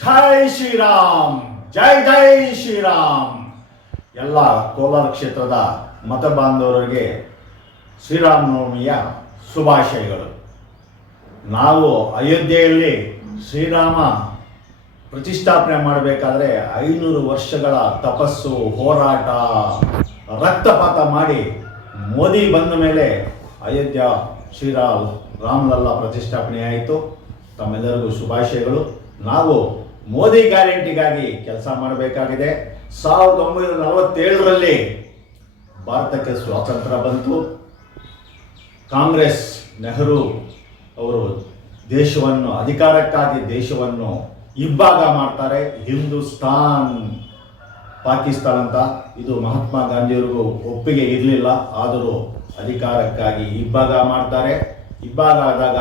ಜೈ ಶ್ರೀರಾಮ್, ಜೈ ಜೈ ಶ್ರೀರಾಮ್. ಎಲ್ಲ ಕೋಲಾರ ಕ್ಷೇತ್ರದ ಮತ ಬಾಂಧವರಿಗೆ ಶ್ರೀರಾಮನವಮಿಯ ಶುಭಾಶಯಗಳು. ನಾವು ಅಯೋಧ್ಯೆಯಲ್ಲಿ ಶ್ರೀರಾಮ ಪ್ರತಿಷ್ಠಾಪನೆ ಮಾಡಬೇಕಾದ್ರೆ ಐನೂರು ವರ್ಷಗಳ ತಪಸ್ಸು, ಹೋರಾಟ, ರಕ್ತಪಾತ ಮಾಡಿ ಮೋದಿ ಬಂದ ಮೇಲೆ ಅಯೋಧ್ಯ ಶ್ರೀರಾಮ್ ರಾಮಲಲ್ಲ ಪ್ರತಿಷ್ಠಾಪನೆ ಆಯಿತು ತಮ್ಮೆಲ್ಲರಿಗೂ ಶುಭಾಶಯಗಳು. ನಾವು ಮೋದಿ ಗ್ಯಾರಂಟಿಗಾಗಿ ಕೆಲಸ ಮಾಡಬೇಕಾಗಿದೆ. ಸಾವಿರದ ಒಂಬೈನೂರ ನಲವತ್ತೇಳರಲ್ಲಿ ಭಾರತಕ್ಕೆ ಸ್ವಾತಂತ್ರ್ಯ ಬಂತು. ಕಾಂಗ್ರೆಸ್, ನೆಹರು ಅವರು ದೇಶವನ್ನು, ಅಧಿಕಾರಕ್ಕಾಗಿ ದೇಶವನ್ನು ಇಬ್ಬಾಗ ಮಾಡ್ತಾರೆ. ಹಿಂದೂಸ್ತಾನ್, ಪಾಕಿಸ್ತಾನ್ ಅಂತ. ಇದು ಮಹಾತ್ಮ ಗಾಂಧಿಯವರಿಗೂ ಒಪ್ಪಿಗೆ ಇರಲಿಲ್ಲ. ಆದರೂ ಅಧಿಕಾರಕ್ಕಾಗಿ ಇಬ್ಬಾಗ ಮಾಡ್ತಾರೆ. ಇಬ್ಬಾಗ ಆದಾಗ,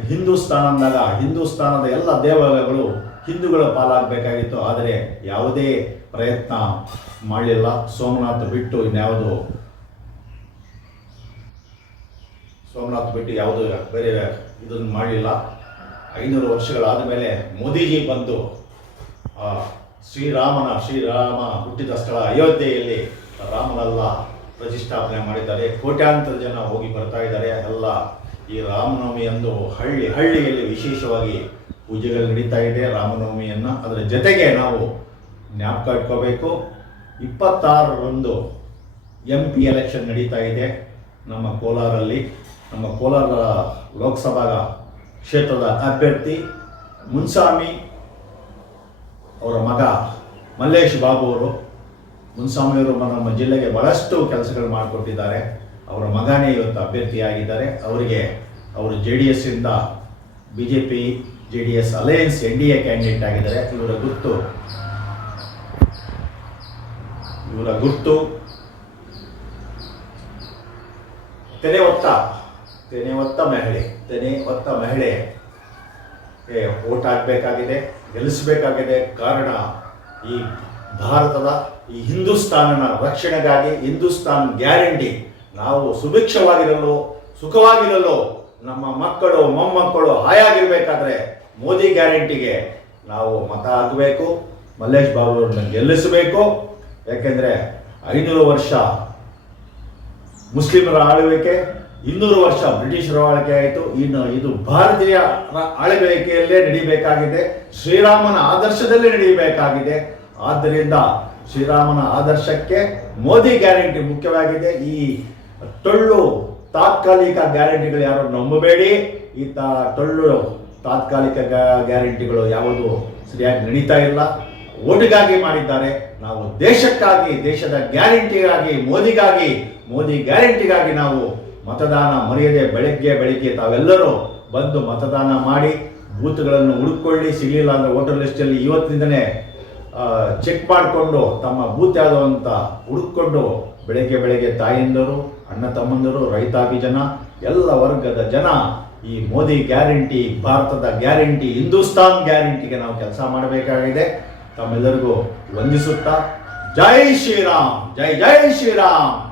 ಹಿಂದೂಸ್ತಾನ ಅಂದಾಗ, ಹಿಂದೂಸ್ತಾನದ ಎಲ್ಲ ದೇವಾಲಯಗಳು ಹಿಂದೂಗಳ ಪಾಲಾಗಬೇಕಾಗಿತ್ತು, ಆದರೆ ಯಾವುದೇ ಪ್ರಯತ್ನ ಮಾಡಲಿಲ್ಲ. ಸೋಮನಾಥ್ ಬಿಟ್ಟು ಇನ್ಯಾವುದು? ಸೋಮನಾಥ್ ಬಿಟ್ಟು ಯಾವುದು ಬೇರೆ ಇದನ್ನು ಮಾಡಲಿಲ್ಲ. ಐನೂರು ವರ್ಷಗಳಾದ ಮೇಲೆ ಮೋದಿಜಿ ಬಂದು ಶ್ರೀರಾಮನ, ಶ್ರೀರಾಮ ಹುಟ್ಟಿದ ಸ್ಥಳ ಅಯೋಧ್ಯೆಯಲ್ಲಿ ರಾಮನಲ್ಲ ಪ್ರತಿಷ್ಠಾಪನೆ ಮಾಡಿದ್ದಾರೆ. ಕೋಟ್ಯಾಂತರ ಜನ ಹೋಗಿ ಬರ್ತಾ ಇದ್ದಾರೆ. ಎಲ್ಲ ಈ ರಾಮನವಮಿ ಎಂದು ಹಳ್ಳಿ, ಹಳ್ಳಿಯಲ್ಲಿ ವಿಶೇಷವಾಗಿ ಪೂಜೆಗಳು ನಡೀತಾ ಇದೆ, ರಾಮನವಮಿಯನ್ನು. ಅದರ ಜೊತೆಗೆ ನಾವು ಜ್ಞಾಪಕ ಇಟ್ಕೋಬೇಕು, ಇಪ್ಪತ್ತಾರರಂದು ಎಂ ಪಿ ಎಲೆಕ್ಷನ್ ನಡೀತಾ ಇದೆ ನಮ್ಮ ಕೋಲಾರಲ್ಲಿ. ನಮ್ಮ ಕೋಲಾರ ಲೋಕಸಭಾ ಕ್ಷೇತ್ರದ ಅಭ್ಯರ್ಥಿ ಮುನ್ಸಾಮಿ ಅವರ ಮಗ ಮಲ್ಲೇಶ್ ಬಾಬು ಅವರು. ಮುನ್ಸಾಮಿಯವರು ನಮ್ಮ ಜಿಲ್ಲೆಗೆ ಬಹಳಷ್ಟು ಕೆಲಸಗಳು ಮಾಡಿಕೊಟ್ಟಿದ್ದಾರೆ. ಅವರ ಮಗನೇ ಇವತ್ತು ಅಭ್ಯರ್ಥಿಯಾಗಿದ್ದಾರೆ. ಅವರಿಗೆ ಅವರು J D ಎಸ್ಸಿಂದ B J P J D S alliance N D A candidate ಆಗಿದ್ದಾರೆ. ಇವರ ಗುರ್ತು ಇವರ ಗುರ್ತು ತೆನೆ ಒತ್ತ ತೆನೆ ಒತ್ತ ಮಹಿಳೆ, ತೆನೆ ಒತ್ತ ಮಹಿಳೆ. ಓಟ್ ಹಾಕಬೇಕಾಗಿದೆ ಗೆಲ್ಲಿಸಬೇಕಾಗಿದೆ ಕಾರಣ ಈ ಭಾರತದ, ಈ ಹಿಂದೂಸ್ತಾನನ ರಕ್ಷಣೆಗಾಗಿ ಹಿಂದೂಸ್ತಾನ್ ಗ್ಯಾರಂಟಿ. ನಾವು ಸುಭಿಕ್ಷವಾಗಿರಲು, ಸುಖವಾಗಿರಲು ನಮ್ಮ ಮಕ್ಕಳು, ಮೊಮ್ಮಕ್ಕಳು ಹಾಯಾಗಿರ್ಬೇಕಾದ್ರೆ ಮೋದಿ ಗ್ಯಾರಂಟಿಗೆ ನಾವು ಮತ ಹಾಕಬೇಕು. ಮಲ್ಲೇಶ್ ಬಾಬು ಅವ್ರನ್ನ ಗೆಲ್ಲಿಸಬೇಕು. ಯಾಕೆಂದರೆ ಐನೂರು ವರ್ಷ ಮುಸ್ಲಿಮರ ಆಳ್ವಿಕೆ, ಇನ್ನೂರು ವರ್ಷ ಬ್ರಿಟಿಷರ ಆಳ್ವಿಕೆ ಆಯಿತು. ಇನ್ನು ಇದು ಭಾರತೀಯ ಆಳ್ವಿಕೆಯಲ್ಲೇ ನಡೀಬೇಕಾಗಿದೆ. ಶ್ರೀರಾಮನ ಆದರ್ಶದಲ್ಲೇ ನಡೀಬೇಕಾಗಿದೆ. ಆದ್ದರಿಂದ ಶ್ರೀರಾಮನ ಆದರ್ಶಕ್ಕೆ ಮೋದಿ ಗ್ಯಾರಂಟಿ ಮುಖ್ಯವಾಗಿದೆ. ಈ ಟೊಳ್ಳು ತಾತ್ಕಾಲಿಕ ಗ್ಯಾರಂಟಿಗಳು ಯಾರು ನಂಬಬೇಡಿ. ಈ ಟೊಳ್ಳು ತಾತ್ಕಾಲಿಕ ಗ್ಯಾ- ಗ್ಯಾರಂಟಿಗಳು ಯಾವುದು ಸರಿಯಾಗಿ ನಡೀತಾ ಇಲ್ಲ. ಓಟಿಗಾಗಿ ಮಾಡಿದ್ದಾರೆ. ನಾವು ದೇಶಕ್ಕಾಗಿ, ದೇಶದ ಗ್ಯಾರಂಟಿಗಾಗಿ, ಮೋದಿಗಾಗಿ, ಮೋದಿ ಗ್ಯಾರಂಟಿಗಾಗಿ ನಾವು ಮತದಾನ ಮರೆಯದೆ ಬೆಳಗ್ಗೆ ಬೆಳಗ್ಗೆ ತಾವೆಲ್ಲರೂ ಬಂದು ಮತದಾನ ಮಾಡಿ, ಬೂತ್ಗಳನ್ನು ಹುಡುಕೊಳ್ಳಿ ಸಿಗಲಿಲ್ಲ ಅಂದರೆ ವೋಟರ್ ಲಿಸ್ಟಲ್ಲಿ ಇವತ್ತಿನಿಂದನೇ ಚೆಕ್ ಮಾಡಿಕೊಂಡು ತಮ್ಮ ಬೂತ್ ಯಾವುದು ಅಂತ ಹುಡುಕೊಂಡು ಬೆಳಗ್ಗೆ ಬೆಳಗ್ಗೆ ತಾಯಂದರು, ಅಣ್ಣ ತಮ್ಮಂದರು, ರೈತಾಪಿ ಜನ, ಎಲ್ಲ ವರ್ಗದ ಜನ ಈ ಮೋದಿ ಗ್ಯಾರಂಟಿ, ಭಾರತದ ಗ್ಯಾರಂಟಿ, ಹಿಂದೂಸ್ತಾನ್ ಗ್ಯಾರಂಟಿಗೆ ನಾವು ಕೆಲಸ ಮಾಡಬೇಕಾಗಿದೆ. ತಮ್ಮೆಲ್ಲರಿಗೂ ವಂದಿಸುತ್ತಾ, ಜೈ ಶ್ರೀರಾಮ್, ಜೈ ಜೈ ಶ್ರೀರಾಮ್.